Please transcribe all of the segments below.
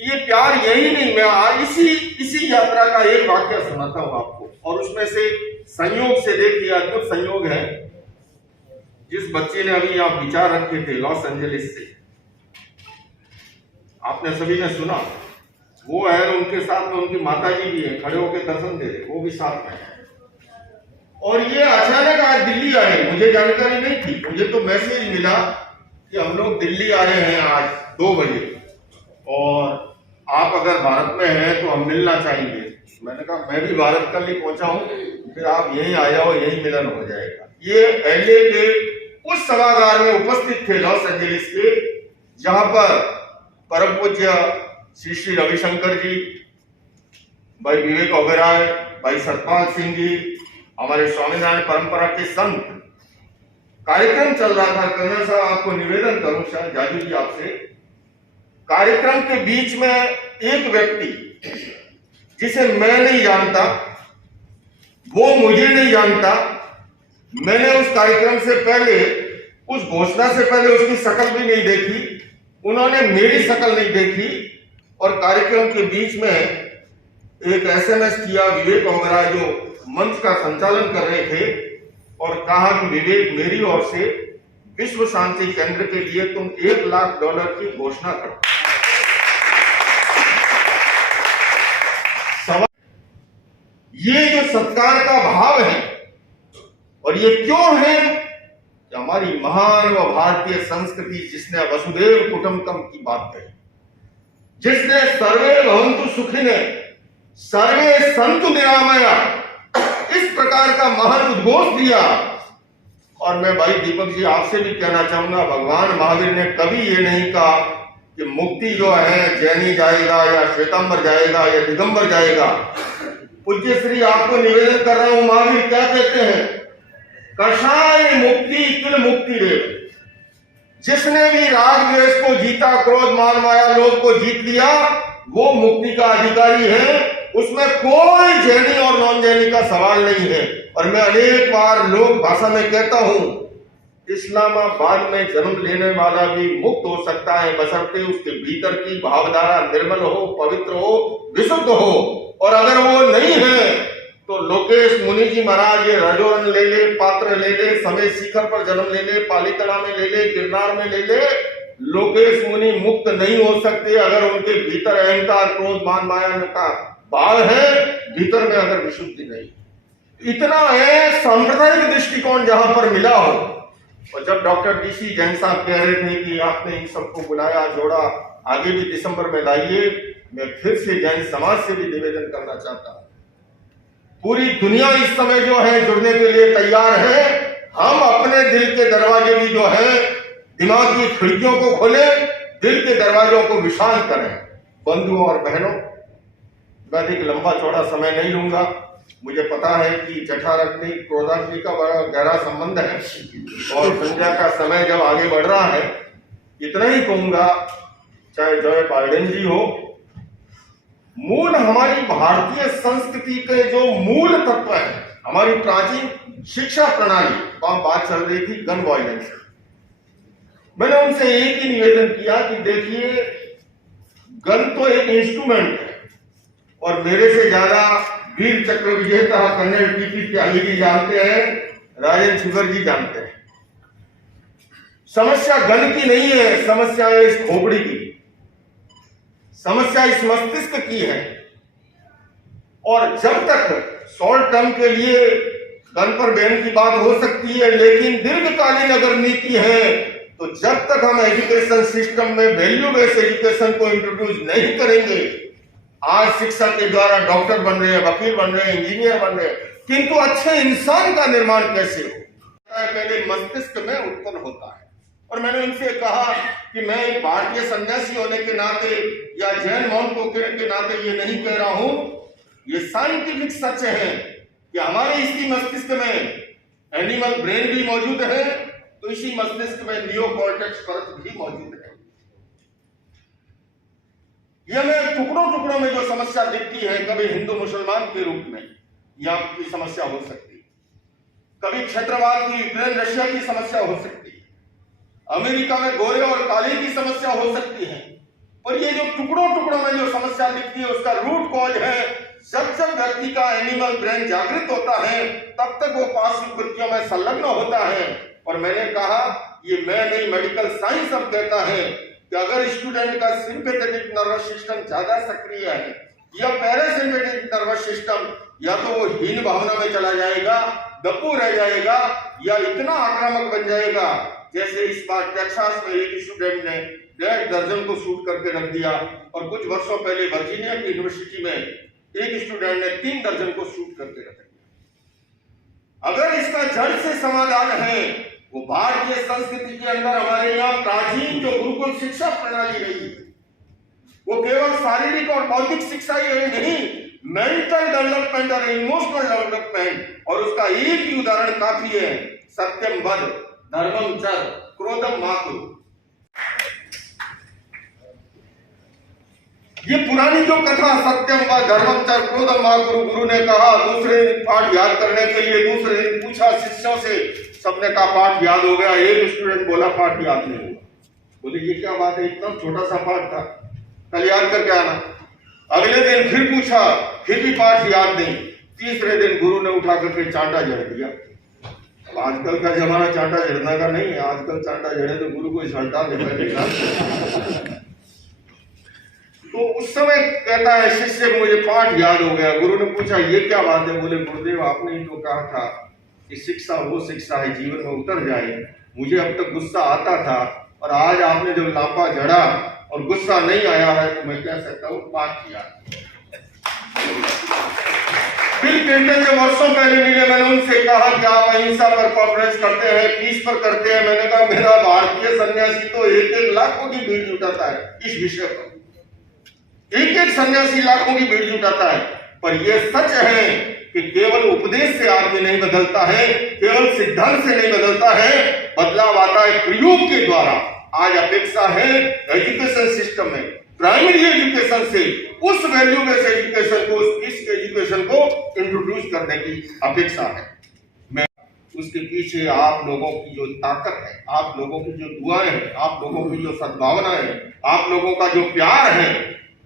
ये प्यार यही नहीं, मैं आज इसी यात्रा का एक वाक्य सुनाता हूं आपको, और उसमें से संयोग से देखिए, अद्भुत संयोग है। जिस बच्चे ने अभी आप विचार रखे थे लॉस एंजलिस से, आपने सभी ने सुना, वो है, उनके साथ में उनकी माता जी भी है, खड़े होकर दर्शन दे रहे, वो भी साथ में है। और ये अचानक आज दिल्ली आए, मुझे जानकारी नहीं थी, मुझे तो मैसेज मिला कि हम लोग दिल्ली आए हैं आज 2 बजे, और आप अगर भारत में हैं तो हम मिलना चाहेंगे। मैंने कहा मैं भी भारत कल ही पहुंचा हूं, फिर आप यहीं आ जाओ, यहीं मिलन हो जाएगा। ये एलए के उस सभागार में उपस्थित थे लॉस एंजलिस के, जहां पर परम पूज्य श्री श्री रविशंकर जी, भाई विवेक ओबेरॉय, भाई सतपाल सिंह जी, हमारे स्वामीनारायण परंपरा के संत, कार्यक्रम चल रहा था। कर्नल साहब आपको निवेदन करूं, शायद जाजू जी आपसे, कार्यक्रम के बीच में एक व्यक्ति जिसे मैं नहीं जानता, वो मुझे नहीं जानता, मैंने उस कार्यक्रम से पहले, उस घोषणा से पहले उसकी शक्ल भी नहीं देखी, उन्होंने मेरी शक्ल नहीं देखी, और कार्यक्रम के बीच में एक एसएमएस किया विवेक ओबेरॉय जो मंच का संचालन कर रहे थे, और कहा कि विवेक, मेरी ओर से विश्व शांति केंद्र के लिए तुम $1 लाख की घोषणा करो। ये जो सत्कार का भाव है, और ये क्यों है कि हमारी महान व भारतीय संस्कृति, जिसने वसुधैव कुटुंबकम की बात कही, जिसने सर्वे भवन्तु सुखिने सर्वे सन्तु निरामया, इस प्रकार का महान उद्घोष दिया। और मैं भाई दीपक जी आपसे भी कहना चाहूंगा, भगवान महावीर ने कभी ये नहीं कहा कि मुक्ति जो है जैनी जाएगा या श्वेतांबर जाएगा या दिगंबर जाएगा। पूज्य श्री आपको निवेदन कर रहा हूं, महावीर क्या कहते हैं, कषाय मुक्ति किल मुक्ति रे। जिसने भी राग द्वेष को जीता, क्रोध मान माया लोभ को जीत लिया, वो मुक्ति का अधिकारी है। उसमें कोई जैनी और नॉन जैनी का सवाल नहीं है। और मैं अनेक बार लोक भाषा में कहता हूं, इस्लामाबाद में जन्म लेने वाला भी मुक्त हो सकता है, बशर्ते उसके भीतर की भावधारा निर्मल हो, पवित्र हो, विशुद्ध हो। और अगर वो नहीं है तो लोकेश मुनि जी महाराज ये रजोरन ले ले, पात्र ले ले, समय शिखर पर जन्म ले ले, पालीतला में ले ले, गिरनार में ले ले, लोकेश मुनि मुक्त नहीं हो सकते अगर उनके भीतर अहंकार, क्रोध, मान माया का भाव है, भीतर में अगर विशुद्धि नहीं। इतना है सांप्रदायिक दृष्टिकोण जहां पर मिला हो। और जब डॉक्टर डीसी जैन साहब कह रहे थे कि आपने इन सबको बुलाया, जोड़ा, आगे भी दिसंबर में लाइए, मैं फिर से जैन समाज से भी निवेदन करना चाहता हूं, पूरी दुनिया इस समय जो है जुड़ने के लिए तैयार है। हम अपने दिल के दरवाजे भी जो है, दिमाग की खिड़कियों को खोलें, दिल के दरवाजों को विशाल करें। बंधुओं और बहनों, मैं अधिक लंबा चौड़ा समय नहीं लूंगा। मुझे पता है कि जठाग्नि क्रोधाग्नि का बड़ा गहरा संबंध है, और संध्या का समय जब आगे बढ़ रहा है, इतना ही कहूंगा, चाहे जॉय बाइडेन जी हो, मूल हमारी भारतीय संस्कृति के जो मूल तत्व है, हमारी प्राचीन शिक्षा प्रणाली, वहां बात चल रही थी गन वायलेंस। मैंने उनसे एक ही निवेदन किया कि देखिए, गन तो एक इंस्ट्रूमेंट है, और मेरे से ज्यादा वीर चक्र विजेता कर्नल टीपी त्यागी जी जानते हैं, राजेंद्र शुगर जी जानते हैं। समस्या गन की नहीं है, समस्या है इस खोपड़ी की, समस्या इस मस्तिष्क की है। और जब तक शॉर्ट टर्म के लिए गन पर बैन की बात हो सकती है, लेकिन दीर्घकालीन अगर नीति है, तो जब तक हम एजुकेशन सिस्टम में वैल्यू बेस्ड एजुकेशन को इंट्रोड्यूस नहीं करेंगे, आज शिक्षा के द्वारा डॉक्टर बन रहे हैं, वकील बन रहे हैं, इंजीनियर बन रहे हैं, किंतु अच्छे इंसान का निर्माण कैसे हो, पहले मस्तिष्क में उत्पन्न होता है। और मैंने उनसे कहा कि मैं एक भारतीय सन्यासी होने के नाते या जैन मौन के नाते ये नहीं कह रहा हूं, ये साइंटिफिक सच है कि हमारे इसी मस्तिष्क में एनिमल ब्रेन भी मौजूद है, तो इसी मस्तिष्क में नियोकॉर्टेक्स परत भी मौजूद है। यह में टुकड़ों टुकड़ों में जो समस्या दिखती है, कभी हिंदू मुसलमान के रूप में यहां की समस्या हो सकती है, कभी क्षेत्रवाद की यूक्रेन रशिया की समस्या हो सकती है, अमेरिका में गोरे और काले की समस्या हो सकती है, और ये जो टुकड़ों टुकड़ों में जो समस्या दिखती है उसका रूट कॉज है, जब जब व्यक्ति का एनिमल ब्रेन जागृत होता है तब तक वो पार्श्व कृत्यों में संलग्न होता है। और मैंने कहा, ये मैं नहीं, मेडिकल साइंस अब कहता है कि अगर स्टूडेंट का सिंपैथेटिक नर्वस सिस्टम ज्यादा सक्रिय है या पैरासिम्पैथेटिक नर्वस सिस्टम, या तो वो हीन भावना में चला जाएगा, दप्पू रह जाएगा, या इतना आक्रामक बन जाएगा। जैसे इस बार टेक्सास में एक स्टूडेंट ने 1.5 दर्जन को शूट करके रख दिया, और कुछ वर्षों पहले वर्जीनिया की यूनिवर्सिटी में एक स्टूडेंट ने 3 दर्जन को शूट करके रख दिया। अगर इसका जड़ से समाधान है, वो भारतीय संस्कृति के अंदर हमारे यहाँ प्राचीन जो गुरुकुल शिक्षा प्रणाली रही है, वो केवल शारीरिक और बौद्धिक शिक्षा ही नहीं, मेंटल डेवलपमेंट और इमोशनल डेवलपमेंट। और उसका एक ही उदाहरण काफी है, सत्यम वद धर्मम चर क्रोधम मा कुरु। ये पुरानी जो कथा सत्यम व धर्मम चर क्रोधम मा कुरु, गुरु ने कहा दूसरे दिन पाठ याद करने के लिए, दूसरे दिन पूछा शिष्यों से, सबने कहा पाठ याद हो गया। एक स्टूडेंट बोला पाठ याद नहीं हुआ। बोले ये क्या बात है, इतना छोटा सा पाठ था, कल याद करके आना। अगले दिन फिर पूछा, फिर भी पाठ याद नहीं। तीसरे दिन गुरु ने उठा करके चांटा जड़ दिया। आजकल का जमाना चांटा जड़ने का नहीं है, आजकल चांटा जड़े तो गुरु को हटा देगा। तो उस समय कहता है शिष्य को, मुझे पाठ याद हो गया। गुरु ने पूछा ये क्या बात है? बोले गुरुदेव आपने ही तो कहा था कि शिक्षा वो शिक्षा है जीवन में उतर जाए। मुझे अब तक गुस्सा आता था, और आज आपने जब लापा जड़ा और गुस्सा नहीं आया है, तो मैं कह सकता हूँ पाठ किया। बिल क्लिंटन जब वर्षों पहले मिले, मैंने उनसे कहा कि आप अहिंसा पर कॉन्फ्रेंस करते हैं, पीस पर करते हैं। मैंने कहा मेरा भारतीय सन्यासी तो 1-1 लाखों की भीड़ जुटाता है इस विषय पर, 1-1 सन्यासी लाखों की भीड़ जुटाता है। पर यह सच है कि केवल उपदेश से आदमी नहीं बदलता है, केवल सिद्धांत से नहीं बदलता है, बदलाव आता है प्रयोग के द्वारा। आज अपेक्षा है एजुकेशन सिस्टम में, प्राइमरी एजुकेशन से, उस वैल्यू बेस्ड एजुकेशन को, उस एजुकेशन को इंट्रोड्यूस करने की अपेक्षा है। मैं उसके पीछे आप लोगों की जो ताकत है, आप लोगों की जो दुआएं हैं, आप लोगों की जो सद्भावना है, आप लोगों का जो प्यार है,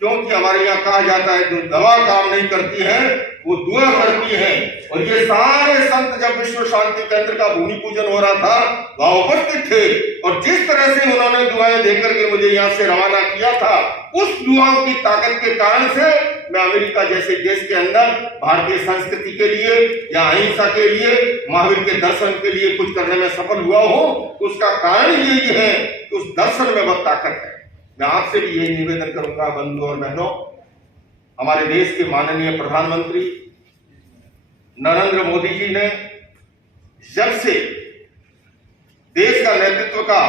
क्योंकि हमारे यहाँ कहा जाता है जो दवा काम नहीं करती है वो दुआ करती है। और ये सारे संत जब विश्व शांति केंद्र का भूमि पूजन हो रहा था वहां उपस्थित थे, और जिस तरह से उन्होंने दुआएं देकर के मुझे यहाँ से रवाना किया था, उस दुआओं की ताकत के कारण से मैं अमेरिका जैसे देश के अंदर भारतीय संस्कृति के लिए या अहिंसा के लिए, महावीर के दर्शन के लिए कुछ करने में सफल हुआ हूं। उसका कारण यही है कि उस दर्शन में बहुत ताकत है। मैं आपसे भी यही निवेदन करूंगा बंधु और बहनों, हमारे देश के माननीय प्रधानमंत्री नरेंद्र मोदी जी ने जब से देश का नेतृत्व का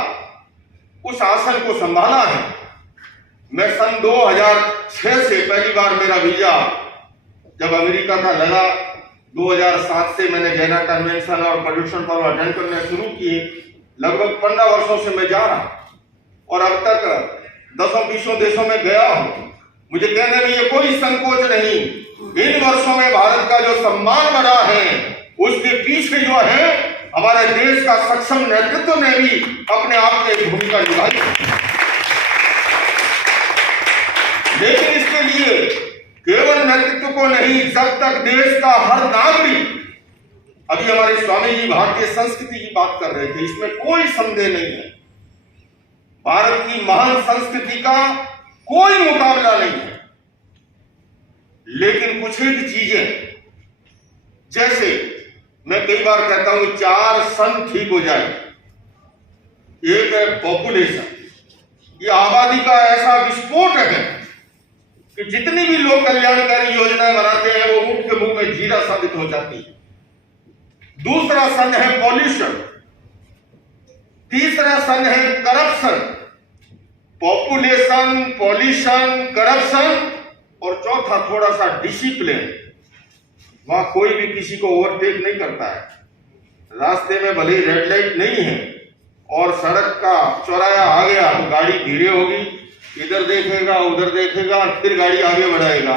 उस आसन को संभाला है, मैं सन 2006 से पहली बार मेरा वीजा जब अमेरिका का लगा, 2007 से मैंने जैना कन्वेंशन और प्रॉड्यूशन पर्व अटेंड करने शुरू किए। लगभग 15 वर्षों से मैं जा रहा और अब तक 10-20 देशों में गया हूं। मुझे कहने में ये कोई संकोच नहीं। इन वर्षों में भारत का जो सम्मान बढ़ा है उसके पीछे जो है हमारे देश का सक्षम नेतृत्व ने भी अपने आप में एक भूमिका निभाई। लेकिन इसके लिए केवल नेतृत्व को नहीं, जब तक देश का हर नागरिक, अभी हमारे स्वामी जी भारतीय संस्कृति की बात कर रहे थे, इसमें कोई संदेह नहीं है, भारत की महान संस्कृति का कोई मुकाबला नहीं है। लेकिन कुछ एक चीजें, जैसे मैं कई बार कहता हूं 4 सन ठीक हो जाए। एक है पॉपुलेशन, ये आबादी का ऐसा विस्फोट है कि जितनी भी लोग कल्याणकारी योजनाएं बनाते हैं वो मुंह के मुंह में जीरा साबित हो जाती है। दूसरा सन है पॉल्यूशन, तीसरा सन है करप्शन। पॉपुलेशन, पॉल्यूशन, करप्शन, और चौथा थोड़ा सा डिसिप्लिन। वहां कोई भी किसी को ओवरटेक नहीं करता है, रास्ते में भले ही रेड लाइट नहीं है और सड़क का चौराहा आ गया तो गाड़ी धीरे होगी, इधर देखेगा उधर देखेगा फिर गाड़ी आगे बढ़ाएगा।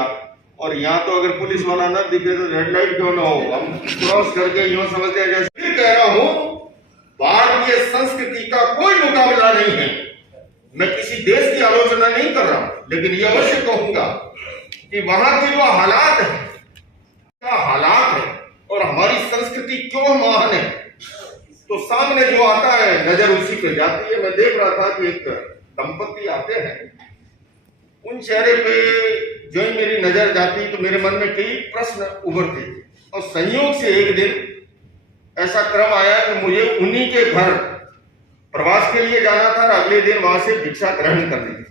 और यहाँ तो अगर पुलिस वाला न दिखे तो रेड लाइट क्यों ना हो, हम क्रॉस करके यूं समझते हैं। जैसे कह रहा हूं, भारतीय संस्कृति का कोई मुकाबला नहीं है। मैं किसी देश की आलोचना नहीं कर रहा हूं, लेकिन ये अवश्य कहूंगा कि वहां के जो हालात है, क्या हालात है और हमारी संस्कृति क्यों महान है, तो सामने जो आता है नजर उसी पे जाती है। मैं देख रहा था कि एक दंपति आते हैं, उन चेहरे पे जो ही मेरी नजर जाती तो मेरे मन में कई प्रश्न उभरते थे, और संयोग से एक दिन ऐसा क्रम आया कि मुझे उन्हीं के घर प्रवास के लिए जाना था और अगले दिन वहां से भिक्षा ग्रहण करनी थी,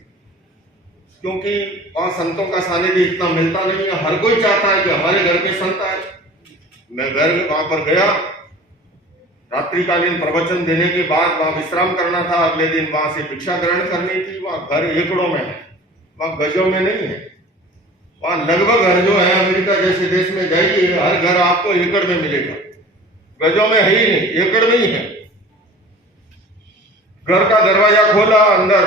क्योंकि वहां संतों का सानिध्य इतना मिलता नहीं है। हर कोई चाहता है कि हमारे घर के संत आए। मैं घर वहां पर गया, रात्रिकालीन प्रवचन देने के बाद वहां विश्राम करना था, अगले दिन वहां से भिक्षा ग्रहण करनी थी। वहां घर एकड़ों में है, वहां गजों में नहीं है। वहां लगभग घर जो है अमेरिका जैसे देश में जाइए, हर घर आपको एकड़ में मिलेगा, गजों में है ही नहीं, एकड़ में ही है। घर का दरवाजा खोला, अंदर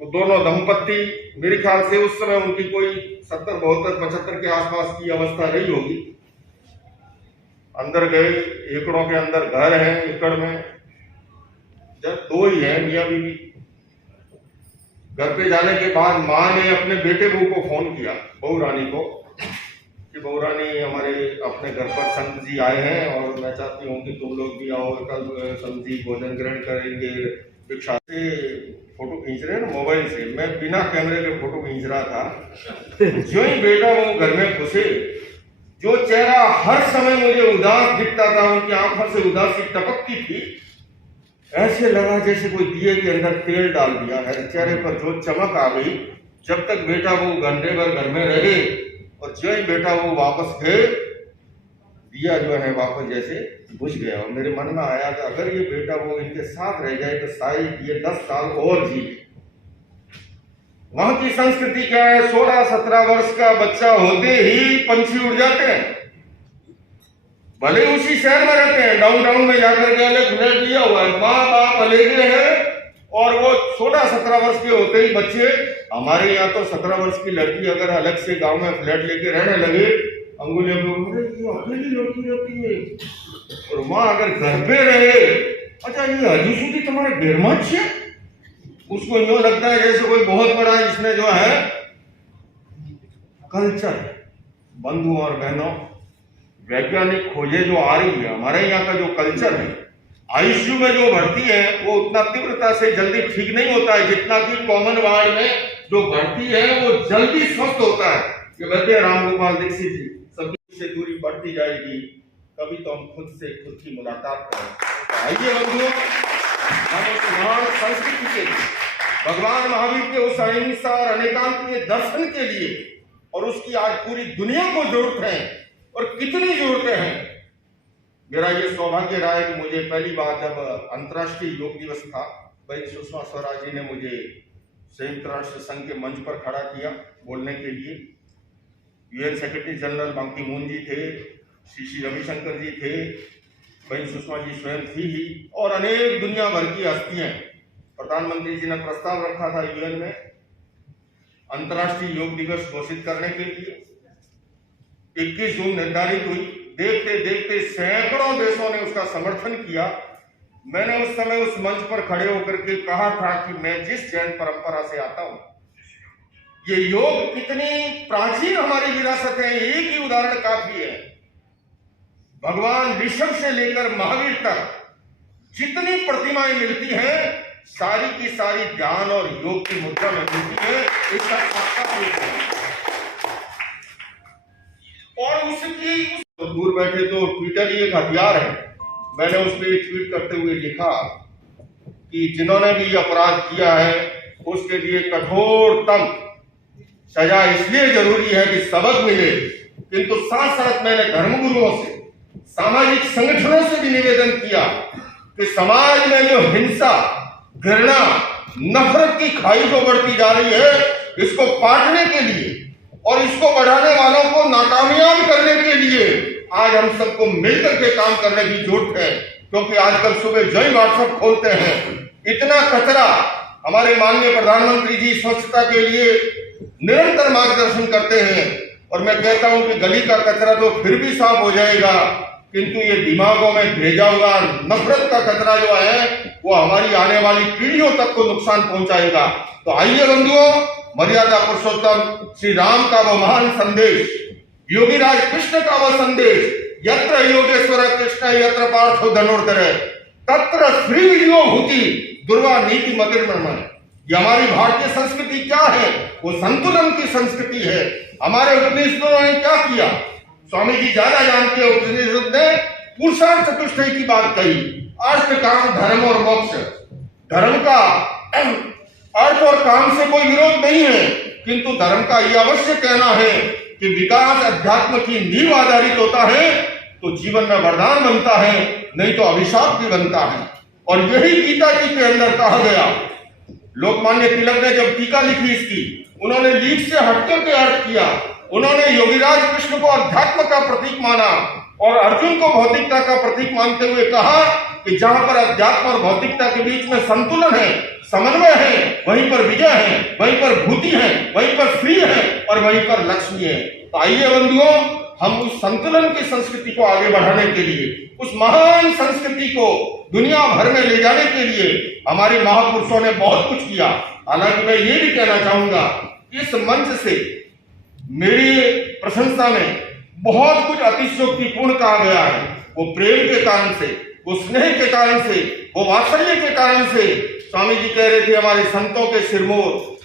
वो दोनों दंपत्ति, मेरे ख्याल से उस समय उनकी कोई 70, 72, 75 के आसपास की अवस्था रही होगी। अंदर गए, एकड़ों के अंदर घर है, एकड़ में जब दो ही है मियां बीवी। घर पे जाने के बाद माँ ने अपने बेटे बहू को फोन किया, बहू रानी को, कि बहू रानी हमारे अपने घर पर संत जी आए हैं और मैं चाहती हूँ कि तुम लोग भी आओ, कल संत जी भोजन ग्रहण करेंगे। भिक्षा से फोटो खींच रहे हैं ना मोबाइल से, मैं बिना कैमरे के फोटो खींच रहा था। जो ही बेटा वो घर में घुसे, जो चेहरा हर समय मुझे उदास दिखता था, उनकी आंखों से उदासी टपकती थी, ऐसे लगा जैसे कोई दिए के अंदर तेल डाल दिया है। चेहरे पर जो चमक आ गई, जब तक बेटा वो घंटे भर घर में रहे और जो ही बेटा वो वापस गए, दिया जो है वापस जैसे बुझ गया। और मेरे मन में आया कि अगर ये बेटा वो इनके साथ रह जाए तो शायद ये 10 साल और जी। वहां की संस्कृति क्या है, 16-17 वर्ष का बच्चा होते ही पंछी उड़ जाते हैं, भले उसी शहर में रहते हैं, डाउनटाउन में जाकर के अलग फ्लैट लिया हुआ है, माँ बाप अलग है, और वो 16-17 वर्ष के होते ही बच्चे। हमारे यहाँ तो 17 वर्ष की लड़की अगर अलग से गांव में फ्लैट लेके रहने लगे, अंगुलियों पे अकेली लड़की रहती है। और वहां अगर घर पे रहे, अच्छा ये हजू सूदी तुम्हारे घेरमाच है, उसको यूं लगता है जैसे कोई बहुत बड़ा इसमें जो है कल्चर। बंधु और बहनों, वैज्ञानिक खोजें जो आ रही है, हमारे यहाँ का जो कल्चर है, आईसीयू में जो भर्ती है वो उतना तीव्रता से जल्दी ठीक नहीं होता है जितना कि कॉमन वार्ड में जो भर्ती है वो जल्दी स्वस्थ होता है। ये कहते हैं राम गोपाल दीक्षित जी, सभी से दूरी बढ़ती जाएगी, कभी तो हम खुद से खुद की मुलाकात करें। आइए बंधुओं, हम उस महान संस्कृति के लिए, भगवान महावीर के उस अहिंसा और अनेकांत के दर्शन के लिए, और उसकी आज पूरी दुनिया को जरूरत है, और कितनी जरूरतें हैं। मेरा ये सौभाग्य रहा है कि मुझे पहली बार जब अंतर्राष्ट्रीय योग दिवस था, भाई सुषमा स्वराज जी ने मुझे संयुक्त राष्ट्र संघ के मंच पर खड़ा किया बोलने के लिए। यूएन सेक्रेटरी जनरल बान की मून जी थे, श्री रविशंकर जी थे, भाई सुषमा जी स्वयं थी ही, और अनेक दुनिया भर की हस्तियां। प्रधानमंत्री जी ने प्रस्ताव रखा था यूएन में अंतर्राष्ट्रीय योग दिवस घोषित करने के लिए। 21 जून निर्धारित हुई। देखते देखते सैकड़ों देशों ने उसका समर्थन किया। मैंने उस समय उस मंच पर खड़े होकर के कहा था कि मैं जिस जैन परंपरा से आता हूं, ये योग कितनी प्राचीन हमारी विरासत है, एक ही उदाहरण काफी है। भगवान ऋषभ से लेकर महावीर तक जितनी प्रतिमाएं मिलती हैं, सारी की सारी ध्यान और योग की मुद्रा में मिलती है। इसका साक्षात है। और उसकी तो दूर बैठे तो ट्विटर ही एक हथियार है। मैंने उस पर ट्वीट करते हुए लिखा कि जिन्होंने भी अपराध किया है उसके लिए कठोरतम सजा इसलिए जरूरी है कि सबक मिले, किंतु साथ साथ मैंने धर्मगुरुओं से, सामाजिक संगठनों से भी निवेदन किया कि समाज में जो हिंसा, घृणा, नफरत की खाई जो बढ़ती जा रही है, इसको पाटने के लिए और इसको बढ़ाने वालों को नाकामयाब करने के लिए आज हम सबको मिलकर के काम करने की जरूरत है। क्योंकि आजकल सुबह जो ही व्हाट्सएप खोलते हैं, इतना कचरा। हमारे माननीय प्रधानमंत्री जी स्वच्छता के लिए निरंतर मार्गदर्शन करते हैं, और मैं कहता हूं कि गली का कचरा तो फिर भी साफ हो जाएगा, किंतु ये दिमागों में भेजा हुआ नफरत का कचरा जो है वो हमारी आने वाली पीढ़ियों तक को नुकसान पहुंचाएगा। तो आइए बंधुओं, मर्यादा पुरुषोत्तम श्री राम का वो महान संदेश, योगीराज कृष्ण का वो संदेश, यत्र योगेश्वर कृष्ण यत्र पार्थो धनुर्धर तत्र श्री विजयो भूति दुर्वा नीति मतिर्मय। ये हमारी भारतीय संस्कृति क्या है? वो संतुलन की संस्कृति है। हमारे उपनिषदों ने क्या किया? स्वामी जी ज्यादा जानते हैं। उपनिषद ने पुरुषार्थ चतुष्टय की बात कही, अर्थ काम धर्म और मोक्ष। धर्म का अर्थ और काम से कोई विरोध नहीं है, किंतु धर्म का यह अवश्य कहना है कि विकास अध्यात्म की नींव आधारित होता है तो जीवन में वरदान बनता है, नहीं तो अभिशाप भी बनता है। और यही गीता जी के अंदर कहा गया। लोकमान्य तिलक ने जब टीका लिखी इसकी, उन्होंने लीक से हटकर के अर्थ किया। उन्होंने योगीराज कृष्ण को अध्यात्म का प्रतीक माना और अर्जुन को भौतिकता का प्रतीक मानते हुए कहा कि जहां पर अध्यात्म और भौतिकता के बीच में संतुलन है, समन्वय है, वहीं पर विजय है, वहीं पर भूति है, वहीं पर श्री है और वहीं पर लक्ष्मी है। तो आइए बंधुओं, हम उस संतुलन की संस्कृति को आगे बढ़ाने के लिए, उस महान संस्कृति को दुनिया भर में ले जाने के लिए हमारे महापुरुषों ने बहुत कुछ किया। हालांकि मैं ये भी कहना चाहूंगा, इस मंच से मेरी प्रशंसा में बहुत कुछ अतिशयोक्तिपूर्ण कहा गया है। वो प्रेम के कारण से, वो स्नेह के कारण से, वो वात्सल्य के कारण से। स्वामी जी कह रहे थे हमारे संतों के सिरमौर